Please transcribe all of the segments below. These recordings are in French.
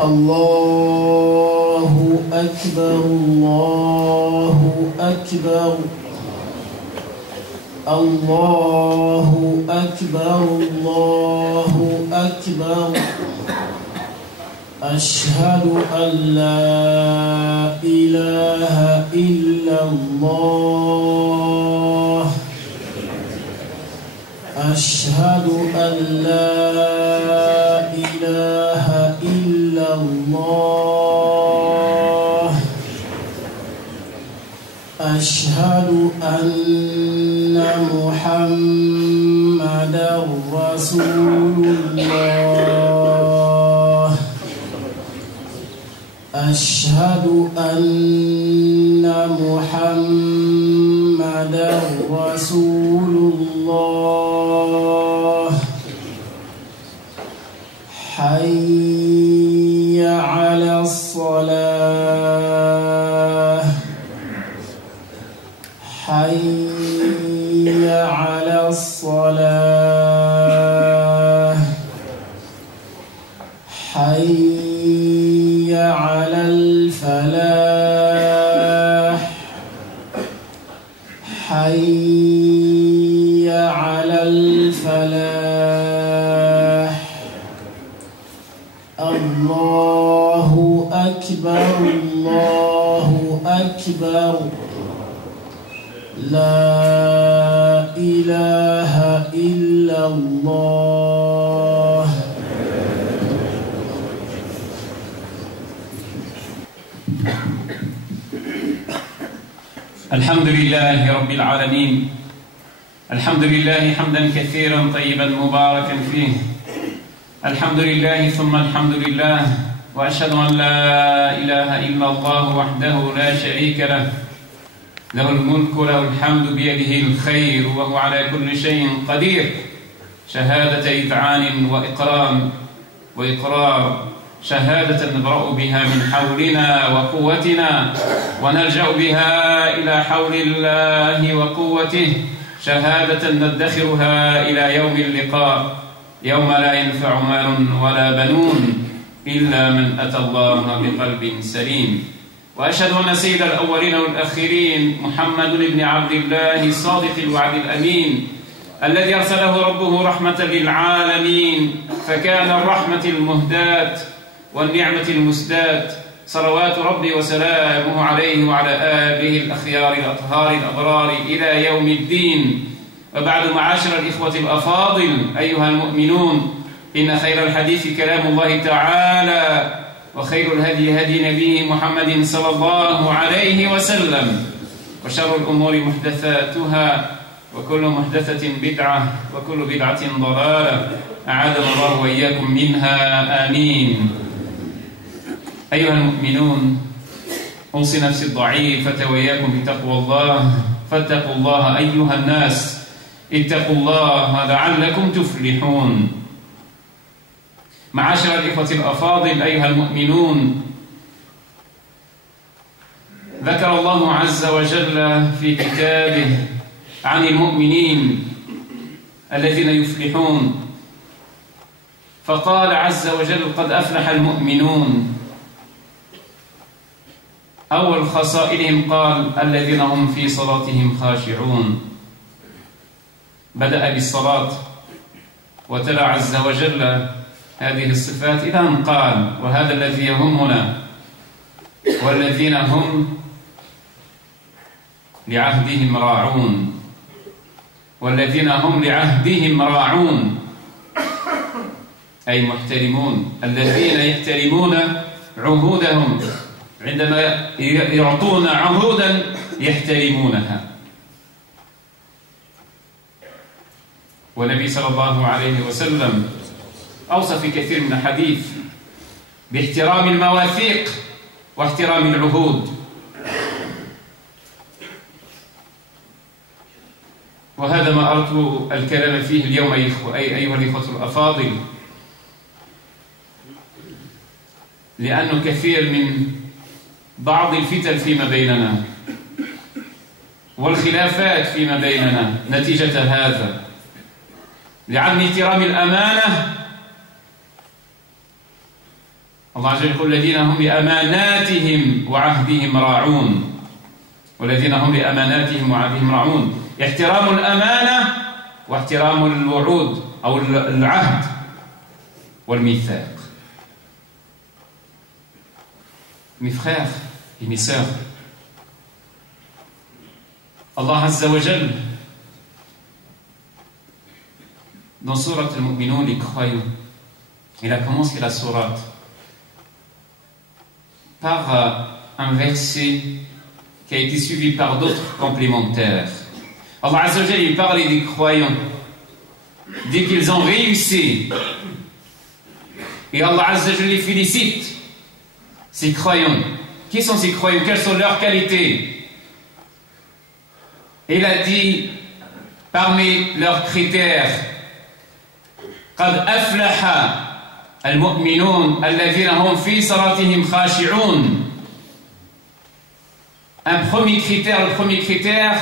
الله أكبر الله أكبر الله أكبر الله أكبر أشهد أن لا إله إلا الله أشهد أن لا إله إلا الله أشهد أن محمدا رسول الله أشهد أن محمدا رسول الله حي على الصلاة حي على الصلاة حي على الفلاح حي على الفلاح الله أكبر الله أكبر لا إله إلا الله الحمد لله رب العالمين الحمد لله حمدا كثيرا طيبا مباركا فيه الحمد لله ثم الحمد لله وأشهد أن لا إله إلا الله وحده لا شريك له له الملك له الحمد بيده الخير وهو على كل شيء قدير شهادة إذعان وإقرار شهادة نبرأ بها من حولنا وقوتنا ونلجأ بها إلى حول الله وقوته شهادة ندخرها إلى يوم اللقاء يوم لا ينفع مال ولا بنون إلا من أتى الله بقلب سليم وأشهد أن سيد الأولين والآخرين محمد بن عبد الله الصادق الوعد الأمين الذي أرسله ربه رحمة للعالمين فكان الرحمة المهداة والنعمة المسداة صلوات ربي وسلامه عليه وعلى آله الأخيار الأطهار الأبرار إلى يوم الدين. وبعد معاشر الإخوة الأفاضل أيها المؤمنون إن خير الحديث كلام الله تعالى وخير الهدي هدي نبيه محمد صلى الله عليه وسلم وشر الأمور محدثاتها وكل محدثة بدعة وكل بدعة ضلالة أعاذنا الله وإياكم منها آمين. أيها المؤمنون أوصي نفسي الضعيفة وإياكم بتقوى الله فاتقوا الله أيها الناس اتقوا الله لعلكم تفلحون. معاشر الإخوة الأفاضل أيها المؤمنون ذكر الله عز وجل في كتابه عن المؤمنين الذين يفلحون فقال عز وجل قد أفلح المؤمنون. أول خصائلهم قال الذين هم في صلاتهم خاشعون. بدأ بالصلاة وتلا عز وجل هذه الصفات إلى أن قال وهذا الذي يهمنا والذين هم لعهدهم راعون والذين هم لعهدهم راعون أي محترمون الذين يحترمون عهودهم عندما يعطون عهودا يحترمونها. والنبي صلى الله عليه وسلم أوصى في كثير من الحديث باحترام المواثيق واحترام العهود. وهذا ما أردت الكلام فيه اليوم أيها الإخوة الأفاضل لأنه كثير من بعض الفتن فيما بيننا والخلافات فيما بيننا نتيجة هذا لعدم احترام الأمانة Allah Azza wa Jalla الذين هم بأماناتهم وعهدهم راعون والذين هم بأماناتهم وعهدهم راعون. احترام الأمانة واحترام الوعود أو العهد والميثاق. Mes frères et mes sœurs, Allah Azza wa Jalla dans Sourate Al-Mu'minun, les croyants, il a commencé la sourate par un verset qui a été suivi par d'autres complémentaires. Allah Azza wa Jalla, il parlait des croyants dès qu'ils ont réussi. Et Allah Azza wa Jalla les félicite, ces croyants. Qui sont ces croyants? Quelles sont leurs qualités? Il a dit parmi leurs critères قد أفلح المؤمنون الذين هم في صلاتهم خاشعون. Un premier critère, le premier critère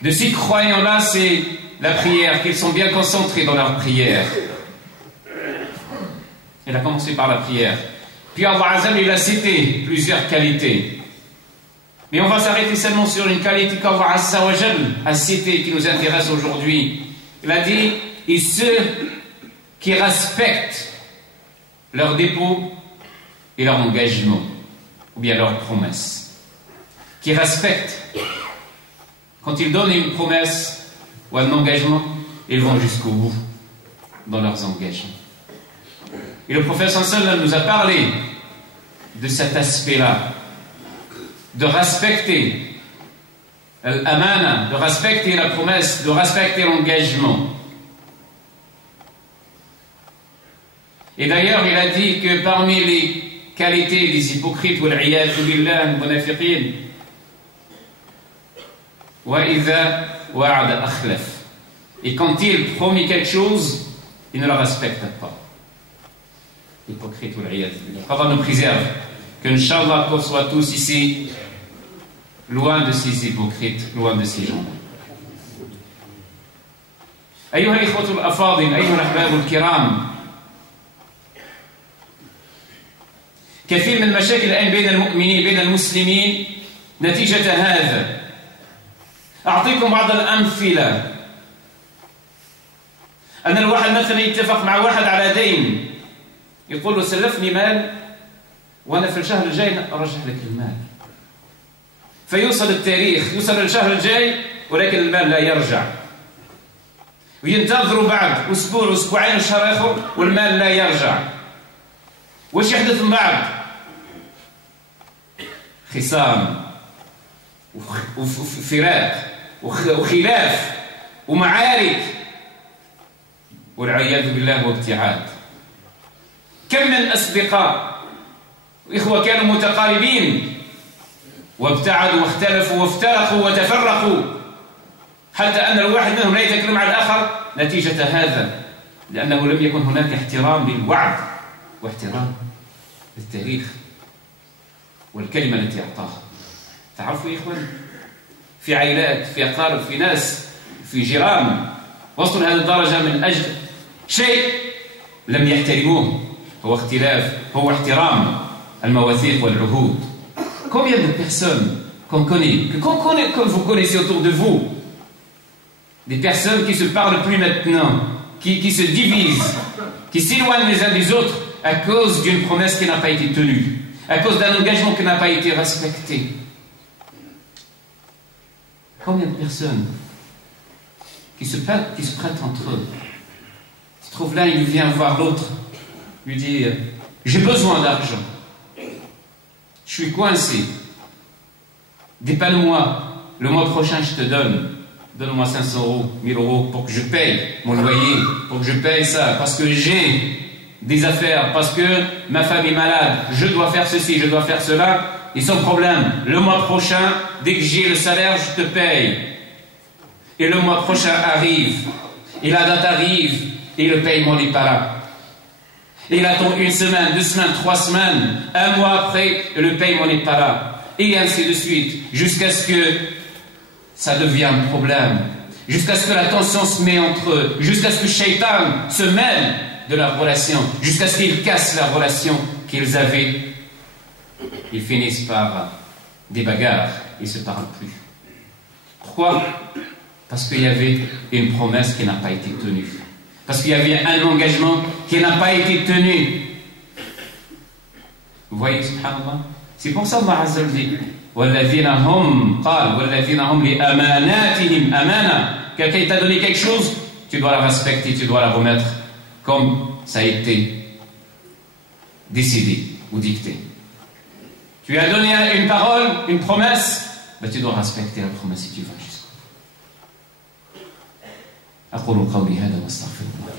de ces croyants-là, c'est la prière, qu'ils sont bien concentrés dans leur prière. Il a commencé par la prière. Puis Allah Azza, il a cité plusieurs qualités. Mais on va s'arrêter seulement sur une qualité qu'Allah Azza wa Jalla a citée, qui nous intéresse aujourd'hui. Il a dit, et ceux qui respectent leur dépôt et leur engagement, ou bien leur promesse. Qui respectent. Quand ils donnent une promesse ou un engagement, ils vont jusqu'au bout dans leurs engagements. Et le prophète sallallahu nous a parlé de cet aspect-là, de respecter l'amana, de respecter la promesse, de respecter l'engagement. Et d'ailleurs, il a dit que parmi les qualités des hypocrites, wal-'iyadhu billah, munafiqin, wa idha wa'ada akhlaf. Et quand il promet quelque chose, il ne le respecte pas. Hypocrite, wal-'iyadhu billah. Allah nous préserve. Que, Inch'Allah, qu'on soit tous ici loin de ces hypocrites, loin de ces gens. أيها الإخوة الأفاضل، أيها الأحباب الكرام، كثير من المشاكل الآن بين المؤمنين بين المسلمين نتيجة هذا. أعطيكم بعض الأمثلة. أن الواحد مثلا يتفق مع واحد على دين، يقول له سلفني مال وأنا في الشهر الجاي أرجع لك المال. فيوصل التاريخ، يوصل الشهر الجاي ولكن المال لا يرجع. وينتظروا بعد أسبوع أسبوعين شهر آخر والمال لا يرجع. وش يحدث من بعد؟ خصام وفراق وخلاف ومعارك والعياذ بالله وابتعاد. كم من أصدقاء وإخوة كانوا متقاربين وابتعدوا واختلفوا وافترقوا وتفرقوا حتى أن الواحد منهم لا يتكلم عن الآخر نتيجة هذا، لأنه لم يكن هناك احترام للوعد واحترام للتاريخ والكلمة التي أعطاها. تعرفوا يا إخوان، في عائلات، في أقارب، في ناس، في جيران وصلوا لهذه الدرجة من أجل شيء لم يحترموه، هو احترام المواثيق والعهود. Combien de personnes qu'on connaît, que vous connaissez autour de vous, des personnes qui se parlent plus maintenant, qui se divisent, qui s'éloignent les uns des autres à cause d'une promesse qui n'a pas été tenue, à cause d'un engagement qui n'a pas été respecté. Combien de personnes qui se prêtent entre eux, se trouvent là, il vient voir l'autre, lui dit j'ai besoin d'argent, je suis coincé, dépanne-moi, le mois prochain je te donne-moi 500 €, 1000 € pour que je paye mon loyer, pour que je paye ça, parce que j'ai des affaires, parce que ma femme est malade, je dois faire ceci, je dois faire cela, et sans problème, le mois prochain, dès que j'ai le salaire, je te paye. Et le mois prochain arrive, et la date arrive, et le paiement n'est pas là. Et il attend 1 semaine, 2 semaines, 3 semaines, 1 mois après, et le paiement n'est pas là. Et ainsi de suite, jusqu'à ce que ça devienne un problème, jusqu'à ce que la tension se met entre eux, jusqu'à ce que Shaitan se mêle de leur relation, jusqu'à ce qu'il casse la relation qu'ils avaient, ils finissent par des bagarres, ils ne se parlent plus. Pourquoi? Parce qu'il y avait une promesse qui n'a pas été tenue. Parce qu'il y avait un engagement qui n'a pas été tenu. Vous voyez, subhanallah? C'est pour ça que Allah Azza wa Jalla dit وَالَّذِينَ هُمْ قال وَالَّذِينَ هُمْ لِأَمَانَاتِهِمْ أَمَانَةً. Quelqu'un t'a donné quelque chose, tu dois la respecter, tu dois la remettre comme ça a été décidé ou dicté. Tu as donné une parole, une promesse, ben tu dois respecter la promesse si tu vas jusqu'au bout. أقول قولي هذا واستغفر الله.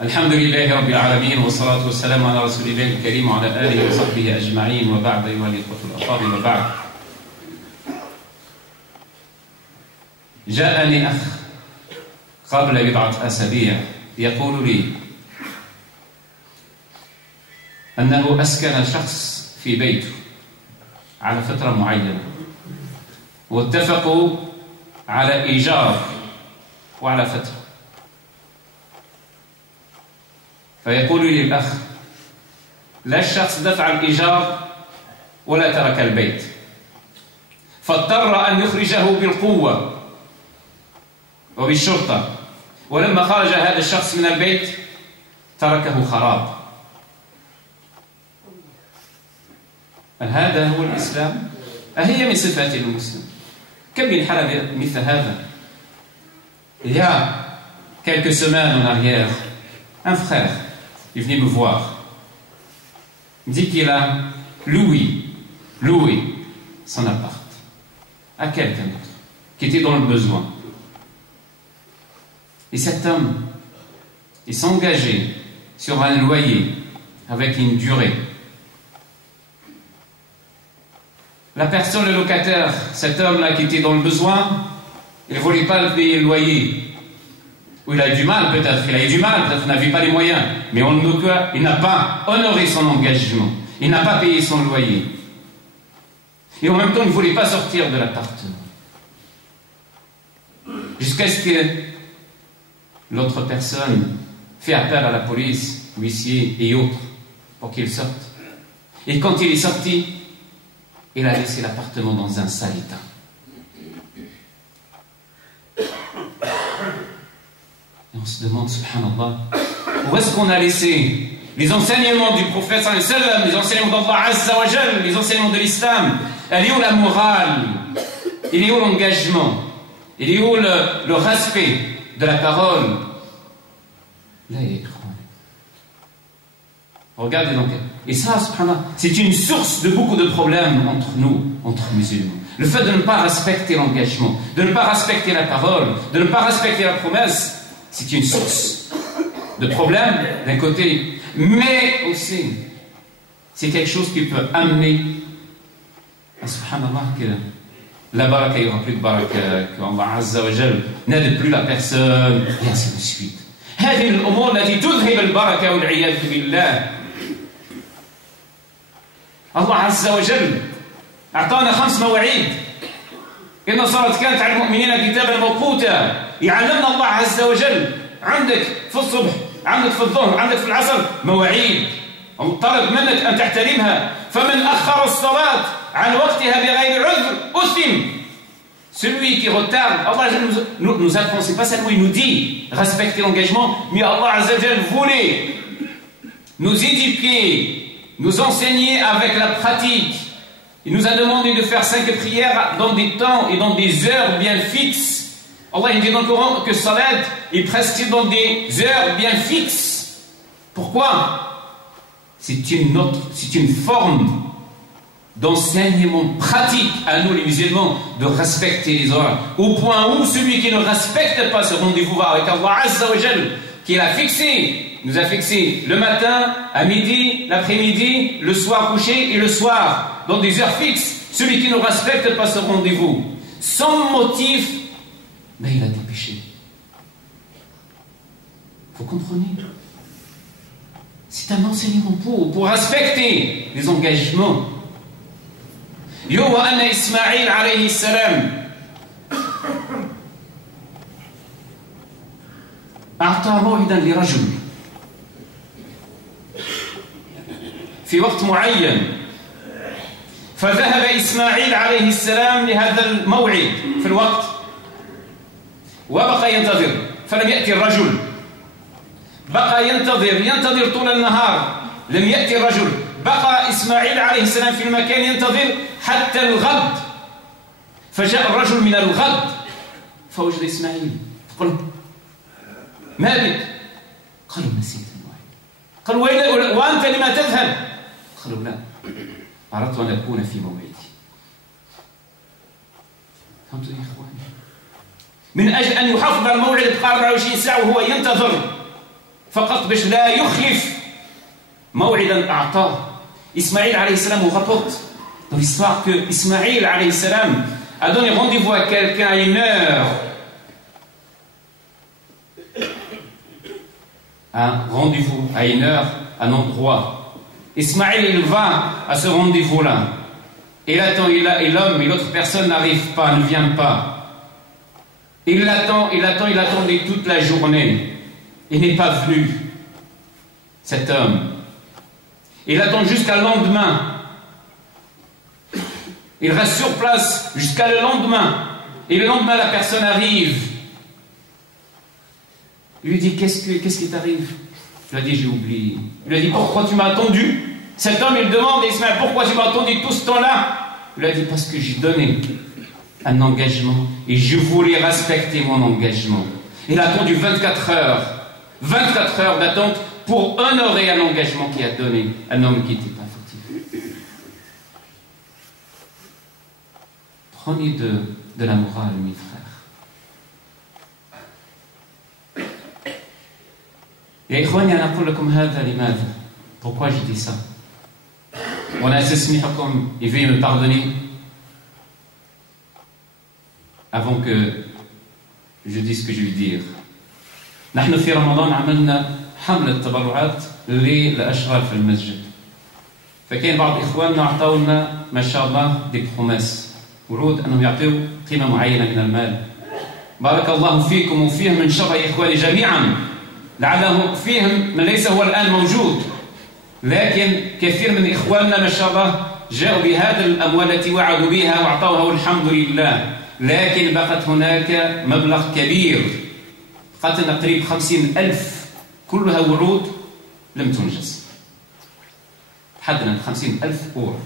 الحمد لله رب العالمين والصلاة والسلام على رسول الله الكريم وعلى آله وصحبه أجمعين وبعد أيها الإخوة الأفاضل وبعد. جاءني أخ قبل بضعة أسابيع يقول لي أنه أسكن شخص في بيته على فترة معينة واتفقوا على إيجار وعلى فترة. فيقول لي الأخ لا الشخص دفع الإيجار ولا ترك البيت، فاضطر أن يخرجه بالقوة وبالشرطة، ولما خرج هذا الشخص من البيت تركه خراب. هذا هو الإسلام؟ أهي من صفات المسلم؟ كم من حالة مثل هذا؟ Il y a quelques semaines en arrière, un frère est venu me voir. Il me dit qu'il a loué son appart à quelqu'un d'autre qui était dans le besoin. Et cet homme, il s'est engagé sur un loyer avec une durée. La personne, le locataire, cet homme-là qui était dans le besoin, il ne voulait pas payer le loyer. Ou il a eu du mal peut-être, il n'avait pas les moyens. Mais en tout cas, il n'a pas honoré son engagement. Il n'a pas payé son loyer. Et en même temps, il ne voulait pas sortir de l'appartement. Jusqu'à ce que l'autre personne fait appel à la police, huissier et autres, pour qu'il sorte. Et quand il est sorti, il a laissé l'appartement dans un sale état. Et on se demande, subhanallah, où est-ce qu'on a laissé les enseignements du prophète sallallahu alayhi wa sallam, les enseignements d'Allah Azza wa Jal, les enseignements de l'islam? Elle est où la morale? Il est où l'engagement? Il est où le respect de la parole? Là, il est écran. Regardez donc. Et ça, subhanallah, c'est une source de beaucoup de problèmes entre nous, entre musulmans. Le fait de ne pas respecter l'engagement, de ne pas respecter la parole, de ne pas respecter la promesse, c'est une source de problèmes d'un côté, mais aussi c'est quelque chose qui peut amener à subhanallah que la baraka, il n'y aura plus de baraka, qu'Allah Azza wa Jal n'aide plus la personne, et ainsi de suite. هذه الأمور التي تذهب البركة والعياذ بالله. الله عز وجل أعطانا 5 مواعيد. إن صارت كانت على المؤمنين كتابا موقوتا. يعلمنا الله عز وجل عندك في الصبح، عندك في الظهر، عندك في العصر مواعيد. طلب منك أن تحترمها. فمن أخر الصلاة عن وقتها بغير عذر أثم. Celui qui retarde, Allah nous apprend, c'est pas seulement il nous dit respecter l'engagement, mais Allah Azza wa Jal voulait nous éduquer, nous enseigner avec la pratique. Il nous a demandé de faire 5 prières dans des temps et dans des heures bien fixes. Allah il dit dans le Coran que salat est prescrit dans des heures bien fixes. Pourquoi? C'est une forme d'enseignement pratique à nous les musulmans de respecter les horaires, au point où celui qui ne respecte pas ce rendez-vous avec Allah Azza wa Jal, qui l'a fixé, nous a fixé le matin, à midi, l'après-midi, le soir couché et le soir, dans des heures fixes, celui qui ne respecte pas ce rendez-vous, sans motif, mais il a des péchés. Vous comprenez? C'est un enseignement pour respecter les engagements. يروى أن إسماعيل عليه السلام أعطى موعدا لرجل في وقت معين، فذهب إسماعيل عليه السلام لهذا الموعد في الوقت وبقى ينتظر، فلم يأتي الرجل، بقى ينتظر طول النهار، لم يأتي الرجل، بقى إسماعيل عليه السلام في المكان ينتظر حتى الغد، فجاء الرجل من الغد فوجد إسماعيل، قال ما بك؟ قالوا نسيت الموعد. قال وأنت لما تذهب؟ قالوا لا، أردت أن أكون في موعدي. فهمتوا يا إخواني؟ من أجل أن يحافظ على الموعد بقى 24 ساعة وهو ينتظر فقط باش لا يخلف موعدا أعطاه. Ismaïl alayhi salam nous rapporte dans l'histoire que Ismaïl alayhi salam a donné rendez-vous à quelqu'un à une heure. Un rendez-vous à une heure, un endroit. Ismaïl il va à ce rendez-vous-là. Il attend, et l'homme et l'autre personne n'arrive pas, ne vient pas. Il attendait toute la journée. Il n'est pas venu, cet homme. Il attend jusqu'à le lendemain. Il reste sur place jusqu'à le lendemain. Et le lendemain, la personne arrive. Il lui dit, qu'est-ce qui t'arrive? Il lui a dit, j'ai oublié. Il lui a dit, pourquoi tu m'as attendu? Cet homme, il demande à Ismaël, pourquoi tu m'as attendu tout ce temps-là? Il lui a dit, parce que j'ai donné un engagement et je voulais respecter mon engagement. Il a attendu 24 heures. 24 heures d'attente pour honorer un engagement qu'il a donné un homme qui n'était pas fautif. Prenez de la morale, mes frères. يا إخواني أنا أقول لكم هذا لماذا؟ Pourquoi j'ai dit ça? وأنا أستسمحكم et veuillez me pardonner avant que je dise ce que je vais dire. نحن في رمضان عملنا حملة تبرعات للأشغال في المسجد. فكان بعض إخواننا أعطوا لنا ما شاء الله دي بروميس، وعود أنهم يعطوا قيمة معينة من المال. بارك الله فيكم وفيهم إن شاء الله يا إخواني جميعا، لعله فيهم من ليس هو الآن موجود، لكن كثير من إخواننا ما شاء الله جاءوا بهذه الأموال التي وعدوا بها وأعطوها والحمد لله، لكن بقت هناك مبلغ كبير قتلنا قريب 50,000 كلها وعود لم تنجز. حدنا 50,000 أورو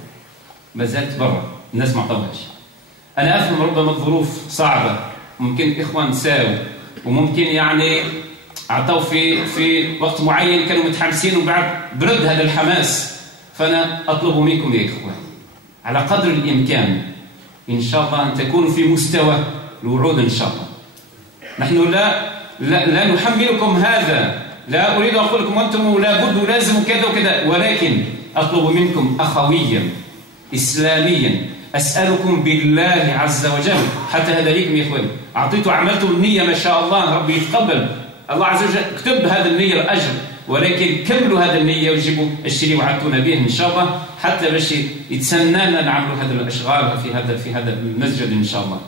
ما زالت برا، الناس ما عطوهاش. أنا أفهم ربما الظروف صعبة، ممكن الإخوان نساو وممكن يعني عطوا في وقت معين كانوا متحمسين وبعد برد هذا الحماس. فأنا أطلب منكم يا إخوان على قدر الإمكان إن شاء الله أن تكونوا في مستوى الوعود إن شاء الله. نحن لا نحملكم هذا، لا أريد أن أقول لكم أنتم لابد ولازم كذا وكذا، ولكن أطلب منكم أخويا إسلاميا، أسألكم بالله عز وجل حتى هذا ليكم يا إخواني، أعطيتوا عملتم النية ما شاء الله ربي يتقبل، الله عز وجل كتب هذا النية الأجر، ولكن كملوا هذا النية وجيبوا الشيء اللي وعدتونا به إن شاء الله حتى باش يتسنانا نعملوا هذا الأشغال في هذا المسجد إن شاء الله.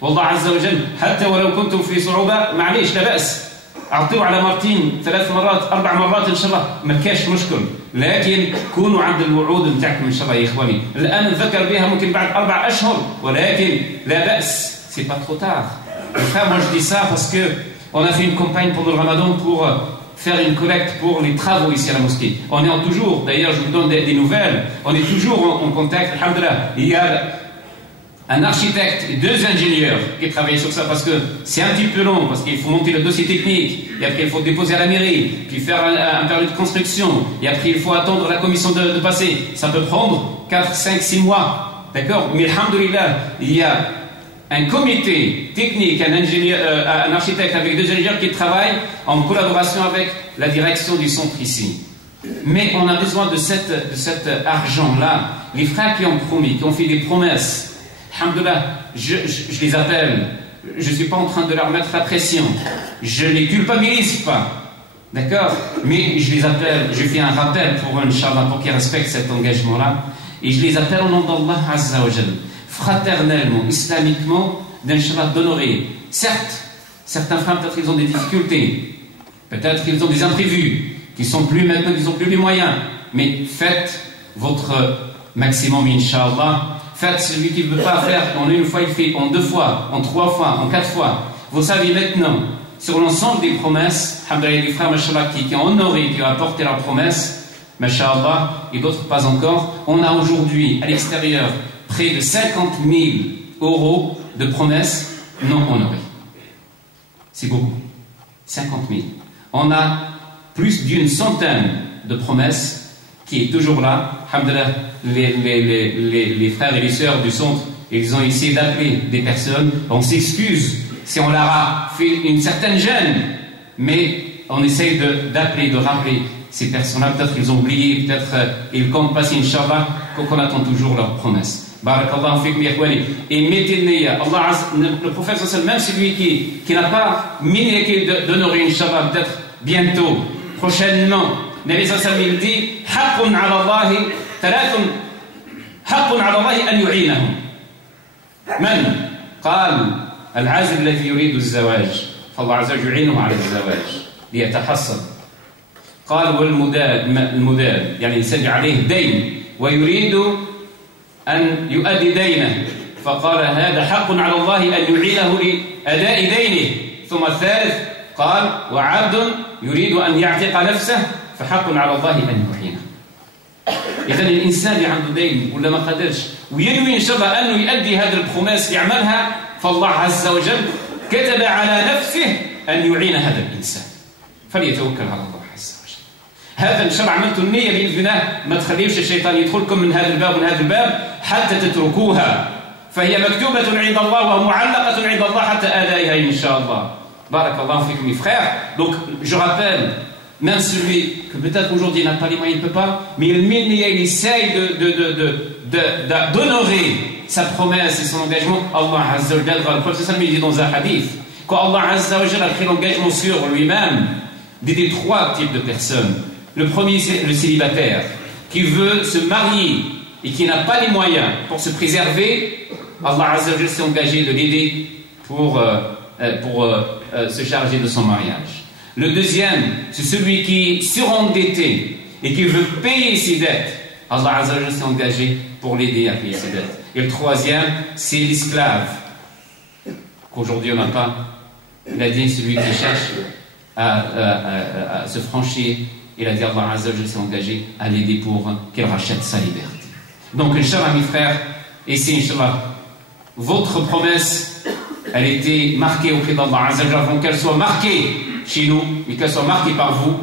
والله عز وجل حتى ولو كنتم في صعوبة معليش لا بأس، أعطيوا على مرتين 3 مرات 4 مرات إن شاء الله ما كاش مشكل، لكن كونوا عند الوعود نتاعكم إن شاء الله يا إخواني. الآن نذكر بها ممكن بعد 4 أشهر، ولكن لا بأس، c'est pas trop tard. Frère, moi je dis ça parce que on a fait une campagne pendant le Ramadan pour faire une collecte pour les travaux ici à la mosquée. On est toujours, d'ailleurs je vous donne des nouvelles, on est toujours en contact, alhamdoulilah. Il y a un architecte et 2 ingénieurs qui travaillent sur ça parce que c'est un petit peu long, parce qu'il faut monter le dossier technique, et après il faut déposer à la mairie, puis faire un permis de construction, et après il faut attendre la commission de passer. Ça peut prendre 4, 5, 6 mois, d'accord? Mais alhamdoulilah, il y a un comité technique, un architecte avec 2 ingénieurs qui travaillent en collaboration avec la direction du centre ici. Mais on a besoin de cet argent-là. Les frères qui ont promis, qui ont fait des promesses, alhamdoulilah, je les appelle. Je ne suis pas en train de leur mettre la pression. Je ne les culpabilise pas. D'accord? Mais je les appelle, je fais un rappel pour eux, Inch'Allah, pour qu'ils respectent cet engagement-là. Et je les appelle au nom d'Allah Azza wa Jal, fraternellement, islamiquement, d'Inch'Allah, d'honorer. Certes, certains frères, peut-être, ils ont des difficultés. Peut-être qu'ils ont des imprévus, qu'ils sont plus maintenant, qu'ils n'ont plus les moyens. Mais faites votre maximum, Inch'Allah. Faites celui qui ne veut pas faire en une fois, il fait en 2 fois, en 3 fois, en 4 fois. Vous savez maintenant, sur l'ensemble des promesses, les frères qui ont honoré, qui ont apporté leur promesse, Masha'Allah, et d'autres pas encore, on a aujourd'hui à l'extérieur près de 50 000 euros de promesses non honorées. C'est beaucoup. 50 000. On a plus d'une centaine de promesses qui est toujours là. Alhamdulillah, les frères et les sœurs du centre, ils ont essayé d'appeler des personnes. On s'excuse si on leur a fait une certaine gêne, mais on essaye d'appeler, de rappeler ces personnes-là. Peut-être qu'ils ont oublié, peut-être ils comptent passer, Inch'Allah, qu'on attend toujours leurs promesses. Barakallahu fikum ya ikhwani. Et mettez le niya. Le prophète sallallahu alayhi wa sallam, même celui qui n'a pas mis d'honorer, Inch'Allah, peut-être bientôt, prochainement, Nabi sallallahu alayhi wa sallam, il dit haqqun ala Allahi thalathun haqqun ala Allahi an yu'inahum. Man qal العازل الذي يريد الزواج فالله عز وجل يعينه على الزواج ليتحصن. قال والمداد يعني الإنسان عليه دين ويريد أن يؤدي دينه فقال هذا حق على الله أن يعينه لأداء دينه. ثم الثالث قال وعبد يريد أن يعتق نفسه فحق على الله أن يعينه. إذن الإنسان اللي عنده دين ولا ما قدرش وينوي إن شاء الله أنه يؤدي هذه البروميس يعملها فالله عز وجل كتب على نفسه أن يعين هذا الإنسان فليتوكل على الله عز وجل. هذا إن شاء الله عملتوا النية بإذن الله ما تخليوش الشيطان يدخلكم من هذا الباب ومن هذا الباب حتى تتركوها فهي مكتوبة عند الله ومعلقة عند الله حتى أدائها إن شاء الله. بارك الله فيكم mes frères. Donc je rappelle, même celui que peut-être aujourd'hui n'a pas les moyens, il ne peut pas, mais il essaye d'honorer sa promesse et son engagement. Allah Azza wa Jalla, le prophète sallallahu alayhi wa sallam, il dit dans un hadith, quand Allah Azza wa Jalla a pris l'engagement sur lui-même, des 3 types de personnes. Le premier, c'est le célibataire, qui veut se marier et qui n'a pas les moyens pour se préserver. Allah Azza wa Jalla s'est engagé de l'aider pour se charger de son mariage. Le deuxième, c'est celui qui est surendetté et qui veut payer ses dettes. Allah Azza wa Jalla s'est engagé pour l'aider à payer ses dettes. Et le troisième, c'est l'esclave, qu'aujourd'hui on n'a pas. Il a dit celui qui cherche à se franchir, il a dit Allah Azza wa Jalla s'est engagé à l'aider pour qu'elle rachète sa liberté. Donc, Inch'Allah, mes frères, et c'est Inch'Allah, votre promesse, elle était marquée auprès d'Allah Azza wa Jalla, avant qu'elle soit marquée chez nous, mais qu'elle soit marquée par vous,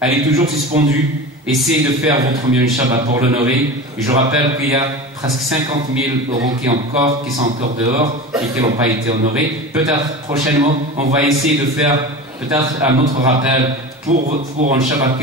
elle est toujours suspendue. Essayez de faire votre mieux, Inch'Allah, pour l'honorer. Et je rappelle qu'il y a presque 50 000 euros qui sont encore dehors et qui n'ont pas été honorés. Peut-être prochainement, on va essayer de faire peut-être un autre rappel pour Inch'Allah,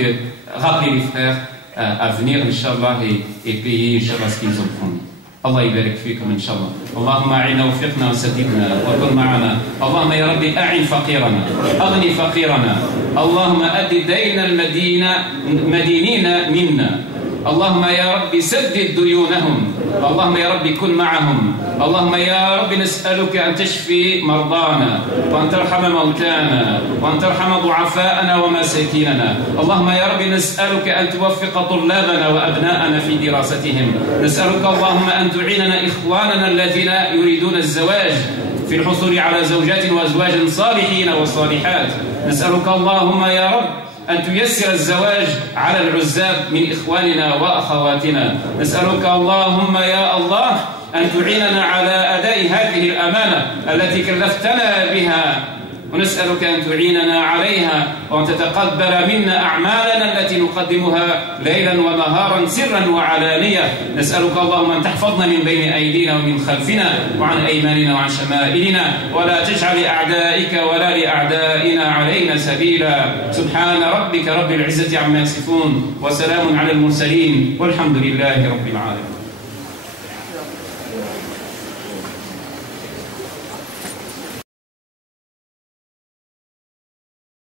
rappeler les frères à venir, Inch'Allah, et payer, Inch'Allah, ce qu'ils ont promis. الله يبارك فيكم إن شاء الله. اللهم أعنا وفقنا وسددنا وكن معنا. اللهم يا ربي أعن فقيرنا أغني فقيرنا. اللهم أد دين المدينين منا. اللهم يا ربي سدد ديونهم. اللهم يا ربي كن معهم. اللهم يا ربي نسألك أن تشفي مرضانا وأن ترحم موتانا وأن ترحم ضعفاءنا ومساكيننا. اللهم يا ربي نسألك أن توفق طلابنا وأبناءنا في دراستهم. نسألك اللهم أن تعيننا إخواننا الذين يريدون الزواج في الحصول على زوجات وأزواج صالحين وصالحات. نسألك اللهم يا رب أن تيسر الزواج على العزاب من إخواننا وأخواتنا. نسألك اللهم يا الله أن تعيننا على أداء هذه الأمانة التي كلفتنا بها ونسألك أن تعيننا عليها وأن تتقبل منا أعمالنا التي نقدمها ليلا ونهارا سرا وعلانية. نسألك اللهم أن تحفظنا من بين أيدينا ومن خلفنا وعن أيماننا وعن شمائلنا ولا تجعل لأعدائك ولا لأعدائنا علينا سبيلا. سبحان ربك رب العزة عما يصفون وسلام على المرسلين والحمد لله رب العالمين.